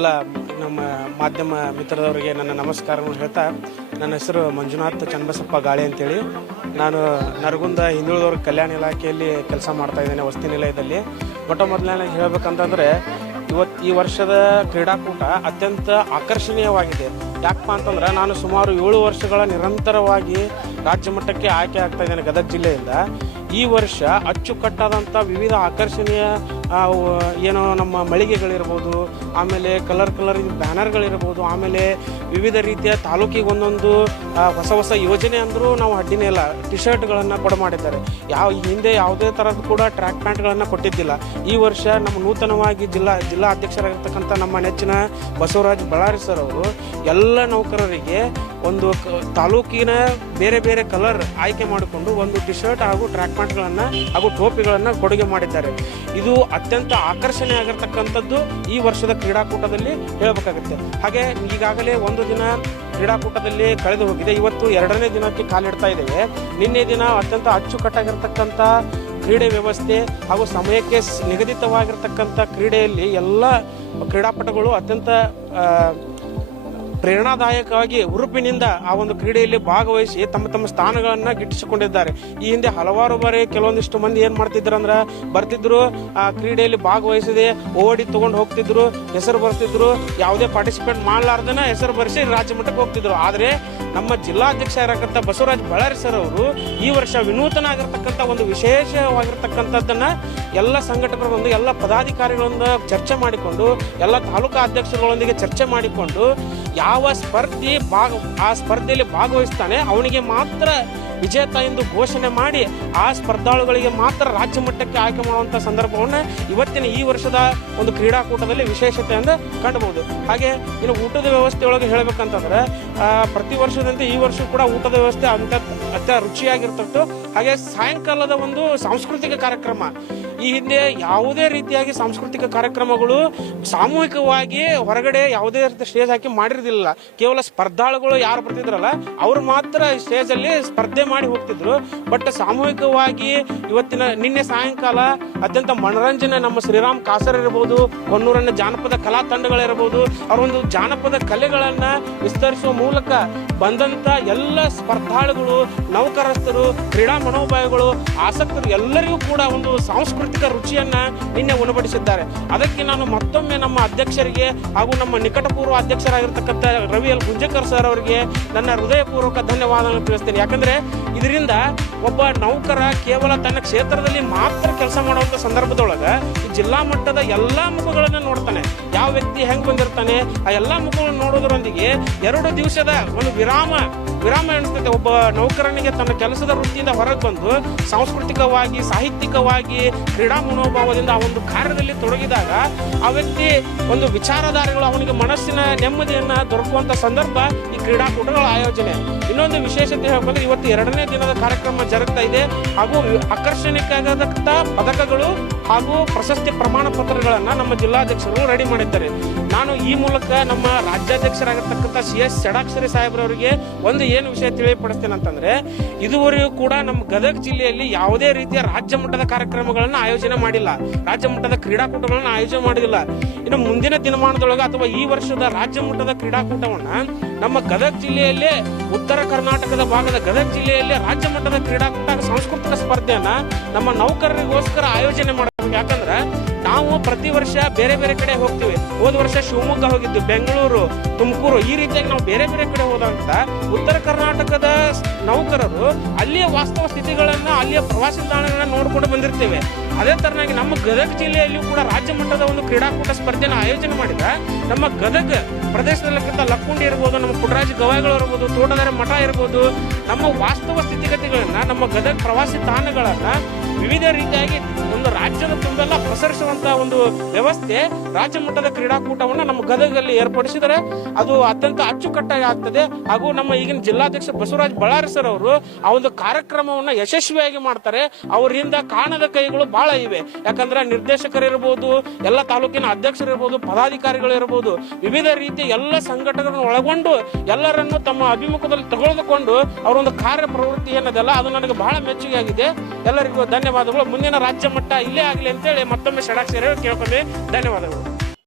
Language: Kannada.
ಎಲ್ಲ ನಮ್ಮ ಮಾಧ್ಯಮ ಮಿತ್ರದವರಿಗೆ ನನ್ನ ನಮಸ್ಕಾರವನ್ನು ಹೇಳ್ತಾ ನನ್ನ ಹೆಸರು ಮಂಜುನಾಥ್ ಚನ್ನಬಸಪ್ಪ ಗಾಳಿ ಅಂತೇಳಿ. ನಾನು ನರಗುಂದ ಹಿಂದುಳಿದವ್ರ ಕಲ್ಯಾಣ ಇಲಾಖೆಯಲ್ಲಿ ಕೆಲಸ ಮಾಡ್ತಾ ಇದ್ದೇನೆ ವಸತಿ ನಿಲಯದಲ್ಲಿ. ಮೊಟ್ಟ ಮೊದಲನೇ ಹೇಳಬೇಕಂತಂದರೆ ಇವತ್ತು ಈ ವರ್ಷದ ಕ್ರೀಡಾಕೂಟ ಅತ್ಯಂತ ಆಕರ್ಷಣೀಯವಾಗಿದೆ. ಯಾಕಪ್ಪ ಅಂತಂದ್ರೆ ನಾನು ಸುಮಾರು ಏಳು ವರ್ಷಗಳ ನಿರಂತರವಾಗಿ ರಾಜ್ಯ ಮಟ್ಟಕ್ಕೆ ಆಯ್ಕೆ ಆಗ್ತಾ ಇದ್ದೇನೆ ಗದಗ ಜಿಲ್ಲೆಯಿಂದ. ಈ ವರ್ಷ ಅಚ್ಚುಕಟ್ಟಾದಂಥ ವಿವಿಧ ಆಕರ್ಷಣೀಯ ಏನೋ ನಮ್ಮ ಮಳಿಗೆಗಳಿರ್ಬೋದು, ಆಮೇಲೆ ಕಲರ್ ಕಲರ್ ಬ್ಯಾನರ್ಗಳಿರ್ಬೋದು, ಆಮೇಲೆ ವಿವಿಧ ರೀತಿಯ ತಾಲೂಕಿಗೆ ಒಂದೊಂದು ಹೊಸ ಹೊಸ ಯೋಜನೆ ಅಂದರೂ ನಾವು ಅಡ್ಡಿನೇ ಇಲ್ಲ. ಟಿ ಶರ್ಟ್ಗಳನ್ನು ಕೊಡ ಮಾಡಿದ್ದಾರೆ. ಯಾವ ಹಿಂದೆ ಯಾವುದೇ ಥರದ್ದು ಕೂಡ ಟ್ರ್ಯಾಕ್ ಪ್ಯಾಂಟ್ಗಳನ್ನು ಕೊಟ್ಟಿದ್ದಿಲ್ಲ. ಈ ವರ್ಷ ನಮ್ಮ ನೂತನವಾಗಿ ಜಿಲ್ಲಾ ಜಿಲ್ಲಾ ಅಧ್ಯಕ್ಷರಾಗಿರ್ತಕ್ಕಂಥ ನಮ್ಮ ನೆಚ್ಚಿನ ಬಸವರಾಜ್ ಬಳ್ಳಾರಿ ಸರ್ ಅವರು ಎಲ್ಲ ನೌಕರರಿಗೆ ಒಂದು ತಾಲೂಕಿನ ಬೇರೆ ಬೇರೆ ಕಲರ್ ಆಯ್ಕೆ ಮಾಡಿಕೊಂಡು ಒಂದು ಟಿ ಶರ್ಟ್ ಹಾಗೂ ಟ್ರ್ಯಾಕ್ ಪ್ಯಾಂಟ್ಗಳನ್ನು ಹಾಗೂ ಟೋಪಿಗಳನ್ನು ಕೊಡುಗೆ ಮಾಡಿದ್ದಾರೆ. ಇದು ಅತ್ಯಂತ ಆಕರ್ಷಣೆ ಆಗಿರ್ತಕ್ಕಂಥದ್ದು ಈ ವರ್ಷದ ಕ್ರೀಡಾಕೂಟದಲ್ಲಿ ಹೇಳಬೇಕಾಗುತ್ತೆ. ಹಾಗೆ ಈಗಾಗಲೇ ಒಂದು ದಿನ ಕ್ರೀಡಾಕೂಟದಲ್ಲಿ ಕಳೆದು ಹೋಗಿದೆ. ಇವತ್ತು ಎರಡನೇ ದಿನಕ್ಕೆ ಕಾಲಿಡ್ತಾ ಇದ್ದೇವೆ. ನಿನ್ನೆ ದಿನ ಅತ್ಯಂತ ಅಚ್ಚುಕಟ್ಟಾಗಿರ್ತಕ್ಕಂಥ ಕ್ರೀಡೆ ವ್ಯವಸ್ಥೆ ಹಾಗೂ ಸಮಯಕ್ಕೆ ನಿಗದಿತವಾಗಿರ್ತಕ್ಕಂಥ ಕ್ರೀಡೆಯಲ್ಲಿ ಎಲ್ಲ ಕ್ರೀಡಾಪಟುಗಳು ಅತ್ಯಂತ ಪ್ರೇರಣಾದಾಯಕವಾಗಿ ಉರುಪಿನಿಂದ ಆ ಒಂದು ಕ್ರೀಡೆಯಲ್ಲಿ ಭಾಗವಹಿಸಿ ತಮ್ಮ ತಮ್ಮ ಸ್ಥಾನಗಳನ್ನ ಗಿಟ್ಟಿಸಿಕೊಂಡಿದ್ದಾರೆ. ಈ ಹಿಂದೆ ಹಲವಾರು ಬಾರಿ ಕೆಲವೊಂದಿಷ್ಟು ಮಂದಿ ಏನ್ ಮಾಡ್ತಿದ್ರು ಅಂದ್ರ ಬರ್ತಿದ್ರು, ಆ ಕ್ರೀಡೆಯಲ್ಲಿ ಭಾಗವಹಿಸದೆ ಓಡಿ ತಗೊಂಡು ಹೋಗ್ತಿದ್ರು, ಹೆಸರು ಬರ್ತಿದ್ರು, ಯಾವುದೇ ಪಾರ್ಟಿಸಿಪೇಟ್ ಮಾಡಲಾರ್ದನ ಹೆಸರು ಬರೆಸಿ ರಾಜ್ಯ ಮಟ್ಟಕ್ಕೆ ಹೋಗ್ತಿದ್ರು. ಆದ್ರೆ ನಮ್ಮ ಜಿಲ್ಲಾಧ್ಯಕ್ಷ ಇರತಕ್ಕಂಥ ಬಸವರಾಜ್ ಬಳ್ಳಾರಿ ಸರ್ ಅವರು ಈ ವರ್ಷ ವಿನೂತನ ಆಗಿರ್ತಕ್ಕಂಥ ಒಂದು ವಿಶೇಷವಾಗಿರ್ತಕ್ಕಂಥದ್ದನ್ನ ಎಲ್ಲ ಸಂಘಟಕರೊಂದಿಗೆ ಎಲ್ಲ ಪದಾಧಿಕಾರಿಗಳೊಂದ ಚರ್ಚೆ ಮಾಡಿಕೊಂಡು, ಎಲ್ಲ ತಾಲೂಕಾ ಅಧ್ಯಕ್ಷರುಗಳೊಂದಿಗೆ ಚರ್ಚೆ ಮಾಡಿಕೊಂಡು ಯಾವ ಸ್ಪರ್ಧಿ ಭಾಗ, ಆ ಸ್ಪರ್ಧೆಯಲ್ಲಿ ಭಾಗವಹಿಸ್ತಾನೆ, ಅವನಿಗೆ ಮಾತ್ರ ವಿಜೇತ ಎಂದು ಘೋಷಣೆ ಮಾಡಿ, ಆ ಸ್ಪರ್ಧಾಳುಗಳಿಗೆ ಮಾತ್ರ ರಾಜ್ಯ ಮಟ್ಟಕ್ಕೆ ಆಯ್ಕೆ ಮಾಡುವಂಥ ಸಂದರ್ಭವನ್ನು ಇವತ್ತಿನ ಈ ವರ್ಷದ ಒಂದು ಕ್ರೀಡಾಕೂಟದಲ್ಲಿ ವಿಶೇಷತೆಯಿಂದ ಕಾಣಬಹುದು ಹಾಗೆ ಇನ್ನು ಊಟದ ವ್ಯವಸ್ಥೆಯೊಳಗೆ ಹೇಳ್ಬೇಕಂತಂದ್ರೆ ಪ್ರತಿ ವರ್ಷದಂತೆ ಈ ವರ್ಷ ಕೂಡ ಊಟದ ವ್ಯವಸ್ಥೆ ಅಂತ ಅತ್ಯ ರುಚಿಯಾಗಿರ್ತಿತ್ತು ಹಾಗೆ ಸಾಯಂಕಾಲದ ಒಂದು ಸಾಂಸ್ಕೃತಿಕ ಕಾರ್ಯಕ್ರಮ ಈ ಹಿಂದೆ ಯಾವುದೇ ರೀತಿಯಾಗಿ ಸಾಂಸ್ಕೃತಿಕ ಕಾರ್ಯಕ್ರಮಗಳು ಸಾಮೂಹಿಕವಾಗಿ ಹೊರಗಡೆ ಯಾವುದೇ ರೀತಿ ಸ್ಟೇಜ್ ಹಾಕಿ ಮಾಡಿರೋದಿಲ್ಲ ಕೇವಲ ಸ್ಪರ್ಧಾಳುಗಳು ಯಾರು ಬರ್ತಿದ್ರಲ್ಲ, ಅವರು ಮಾತ್ರ ಸ್ಟೇಜ್ ಅಲ್ಲಿ ಸ್ಪರ್ಧೆ ಮಾಡಿ ಹೋಗ್ತಿದ್ರು. ಬಟ್ ಸಾಮೂಹಿಕವಾಗಿ ಇವತ್ತಿನ ನಿನ್ನೆ ಸಾಯಂಕಾಲ ಅತ್ಯಂತ ಮನರಂಜನೆ ನಮ್ಮ ಶ್ರೀರಾಮ್ ಕಾಸರ್ ಇರಬಹುದು ಹೊನ್ನೂರನ್ನ ಜಾನಪದ ಕಲಾ ತಂಡಗಳಿರಬಹುದು ಅವರ ಒಂದು ಜಾನಪದ ಕಲೆಗಳನ್ನ ವಿಸ್ತರಿಸುವ ಮೂಲಕ ಬಂದಂತ ಎಲ್ಲ ಸ್ಪರ್ಧಾಳುಗಳು, ನೌಕರಸ್ಥರು, ಕ್ರೀಡಾ ಮನೋಭಾವಗಳು, ಆಸಕ್ತರು ಎಲ್ಲರಿಗೂ ಕೂಡ ಒಂದು ಸಾಂಸ್ಕೃತಿಕ ರುಚಿಯನ್ನ ನಿನ್ನೆ ಉಣಬಡಿಸಿದ್ದಾರೆ. ಅದಕ್ಕೆ ನಾನು ಮತ್ತೊಮ್ಮೆ ನಮ್ಮ ಅಧ್ಯಕ್ಷರಿಗೆ ಹಾಗೂ ನಮ್ಮ ನಿಕಟಪೂರ್ವ ಅಧ್ಯಕ್ಷರಾಗಿರ್ತಕ್ಕಂಥ ರವಿ ಎಲ್ ಗುಂಜಕರ್ ಸರ್ ಅವರಿಗೆ ನನ್ನ ಹೃದಯಪೂರ್ವಕ ಧನ್ಯವಾದಗಳನ್ನು ತಿಳಿಸ್ತೇನೆ. ಯಾಕಂದ್ರೆ ಇದರಿಂದ ಒಬ್ಬ ನೌಕರ ಕೇವಲ ತನ್ನ ಕ್ಷೇತ್ರದಲ್ಲಿ ಮಾತ್ರ ಕೆಲಸ ಮಾಡುವಂತ ಸಂದರ್ಭದೊಳಗೆ ಜಿಲ್ಲಾ ಮಟ್ಟದ ಎಲ್ಲಾ ಮುಖಗಳನ್ನು ನೋಡ್ತಾನೆ. ಯಾವ ವ್ಯಕ್ತಿ ಹೆಂಗೆ ಬಂದಿರ್ತಾನೆ, ಆ ಎಲ್ಲಾ ಮುಖಗಳನ್ನು ನೋಡೋದ್ರೊಂದಿಗೆ ಎರಡು ದಿವಸದ ಒಂದು ವಿರಾಮ ವಿರಾಮ ಎಣಿಸ್ತೈತೆ ಒಬ್ಬ ನೌಕರನಿಗೆ ತನ್ನ ಕೆಲಸದ ವೃತ್ತಿಯಿಂದ ಹೊರಗೆ ಬಂದು ಸಾಂಸ್ಕೃತಿಕವಾಗಿ, ಸಾಹಿತ್ಯಿಕವಾಗಿ, ಕ್ರೀಡಾ ಮನೋಭಾವದಿಂದ ಆ ಒಂದು ಕಾರ್ಯದಲ್ಲಿ ತೊಡಗಿದಾಗ ಆ ವ್ಯಕ್ತಿ ಒಂದು ವಿಚಾರಧಾರೆಗಳು, ಅವನಿಗೆ ಮನಸ್ಸಿನ ನೆಮ್ಮದಿಯನ್ನು ದೊರಕುವಂಥ ಸಂದರ್ಭ ಈ ಕ್ರೀಡಾಕೂಟಗಳ ಆಯೋಜನೆ. ಇನ್ನೊಂದು ವಿಶೇಷತೆ ಹೇಳ್ಬೇಕಂದ್ರೆ ಇವತ್ತು ಎರಡನೇ ದಿನದ ಕಾರ್ಯಕ್ರಮ ಜರುಗ್ತಾ ಇದೆ. ಹಾಗೂ ಆಕರ್ಷಣೀಯವಾದಂಥ ಪದಕಗಳು ಹಾಗೂ ಪ್ರಶಸ್ತಿ ಪ್ರಮಾಣ ಪತ್ರಗಳನ್ನು ನಮ್ಮ ಜಿಲ್ಲಾಧ್ಯಕ್ಷರು ರೆಡಿ ಮಾಡಿದ್ದಾರೆ. ನಾನು ಈ ಮೂಲಕ ನಮ್ಮ ರಾಜ್ಯಾಧ್ಯಕ್ಷರಾಗಿರ್ತಕ್ಕಂಥ ಸಿ ಎಸ್ ಷಡಾಕ್ಷರಿ ಸಾಹೇಬ್ರವರಿಗೆ ಒಂದು ಏನು ವಿಷಯ ತಿಳಿಯಪಡಿಸ್ತೇನೆ ಅಂತಂದ್ರೆ, ಇದುವರೆಗೂ ಕೂಡ ನಮ್ಮ ಗದಗ ಜಿಲ್ಲೆಯಲ್ಲಿ ಯಾವುದೇ ರೀತಿಯ ರಾಜ್ಯ ಮಟ್ಟದ ಕಾರ್ಯಕ್ರಮಗಳನ್ನು ಆಯೋಜನೆ ಮಾಡಿಲ್ಲ. ರಾಜ್ಯ ಮಟ್ಟದ ಕ್ರೀಡಾಕೂಟಗಳನ್ನು ಆಯೋಜನೆ ಮಾಡಿಲ್ಲ ಇನ್ನು ಮುಂದಿನ ದಿನಮಾನದೊಳಗೆ ಅಥವಾ ಈ ವರ್ಷದ ರಾಜ್ಯ ಮಟ್ಟದ ಕ್ರೀಡಾಕೂಟವನ್ನ ನಮ್ಮ ಗದಗ ಜಿಲ್ಲೆಯಲ್ಲೇ, ಉತ್ತರ ಕರ್ನಾಟಕದ ಭಾಗದ ಗದಗ ಜಿಲ್ಲೆಯಲ್ಲಿ ರಾಜ್ಯ ಮಟ್ಟದ ಕ್ರೀಡಾಕೂಟ, ಸಾಂಸ್ಕೃತಿಕ ಸ್ಪರ್ಧೆಯನ್ನ ನಮ್ಮ ನೌಕರರಿಗೋಸ್ಕರ ಆಯೋಜನೆ ಮಾಡಬೇಕು. ಯಾಕಂದ್ರೆ ನಾವು ಪ್ರತಿ ವರ್ಷ ಬೇರೆ ಬೇರೆ ಕಡೆ ಹೋಗ್ತೀವಿ. ಹೋದ ವರ್ಷ ಶಿವಮೊಗ್ಗ ಹೋಗಿದ್ದು, ಬೆಂಗಳೂರು, ತುಮಕೂರು, ಈ ರೀತಿಯಾಗಿ ನಾವು ಬೇರೆ ಬೇರೆ ಕಡೆ ಹೋದಂತ ಉತ್ತರ ಕರ್ನಾಟಕದ ನೌಕರರು ಅಲ್ಲಿಯ ವಾಸ್ತವ ಸ್ಥಿತಿಗಳನ್ನ, ಅಲ್ಲಿಯ ಪ್ರವಾಸಿ ತಾಣಗಳನ್ನ ನೋಡ್ಕೊಂಡು ಬಂದಿರ್ತೇವೆ. ಅದೇ ತರನಾಗಿ ನಮ್ಮ ಗದಗ ಜಿಲ್ಲೆಯಲ್ಲಿಯೂ ಕೂಡ ರಾಜ್ಯ ಮಟ್ಟದ ಒಂದು ಕ್ರೀಡಾಕೂಟ ಸ್ಪರ್ಧೆನ ಆಯೋಜನೆ ಮಾಡಿದ ನಮ್ಮ ಗದಗ ಪ್ರದೇಶದಲ್ಲಿರ್ತಕ್ಕಂಥ ಲಕ್ಕುಂಡಿ ಇರ್ಬೋದು, ನಮ್ಮ ಪುಟ್ಟರಾಜ ಗವಾಯಿಗಳು ಇರ್ಬೋದು ತೋಟದಾರ ಮಠ ಇರ್ಬೋದು ನಮ್ಮ ವಾಸ್ತವ ಸ್ಥಿತಿಗತಿಗಳನ್ನ, ನಮ್ಮ ಗದಗ ಪ್ರವಾಸಿ ತಾಣಗಳನ್ನ ವಿವಿಧ ರೀತಿಯಾಗಿ ಒಂದು ರಾಜ್ಯದ ತುಂಬೆಲ್ಲ ಪ್ರಸರಿಸುವಂತ ಒಂದು ವ್ಯವಸ್ಥೆ ರಾಜ್ಯ ಮಟ್ಟದ ಕ್ರೀಡಾಕೂಟವನ್ನ ನಮ್ಮ ಗದಗಲ್ಲಿ ಏರ್ಪಡಿಸಿದರೆ ಅದು ಅತ್ಯಂತ ಅಚ್ಚುಕಟ್ಟಾಗಿ ಆಗ್ತದೆ. ಹಾಗೂ ನಮ್ಮ ಈಗಿನ ಜಿಲ್ಲಾಧ್ಯಕ್ಷ ಬಸವರಾಜ್ ಬಳ್ಳಾರಿ ಸರ್ ಅವರು ಆ ಒಂದು ಕಾರ್ಯಕ್ರಮವನ್ನ ಯಶಸ್ವಿಯಾಗಿ ಮಾಡ್ತಾರೆ. ಅವರಿಂದ ಕಾಣದ ಕೈಗಳು ಬಹಳ ಇವೆ. ಯಾಕಂದ್ರೆ ನಿರ್ದೇಶಕರಿರ್ಬೋದು, ಎಲ್ಲ ತಾಲೂಕಿನ ಅಧ್ಯಕ್ಷರಿರ್ಬೋದು ಪದಾಧಿಕಾರಿಗಳು ಇರ್ಬೋದು ವಿವಿಧ ರೀತಿಯ ಎಲ್ಲ ಸಂಘಟನೆಗಳನ್ನು ಒಳಗೊಂಡು ಎಲ್ಲರನ್ನು ತಮ್ಮ ಅಭಿಮುಖದಲ್ಲಿ ತೆಗೆದುಕೊಂಡು ಅವರೊಂದು ಕಾರ್ಯ ಪ್ರವೃತ್ತಿ ಏನದಲ್ಲ ಅದು ನನಗೆ ಬಹಳ ಮೆಚ್ಚುಗೆ ಆಗಿದೆ. ಎಲ್ಲರಿಗೂ ಧನ್ಯವಾದಗಳು. ಮುಂದಿನ ರಾಜ್ಯ ಮಟ್ಟ ಇಲ್ಲೇ ಆಗಲಿ ಅಂತೇಳಿ ಮತ್ತೊಮ್ಮೆ ಷಡಾಕ್ಷರ ಕೇಳ್ಕೊಂಡೆ ಧನ್ಯವಾದಗಳು.